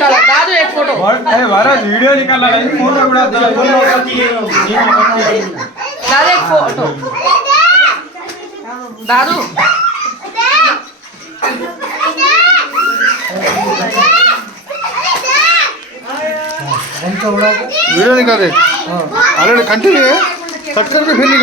चलो दादू एक photo Maharaj video निकालना है फोन उड़ा दिया दादू एक फोटो दादू वीडियो निकाले। ऑलरेडी कंटिन्यू है, कट करके फिर निकाल।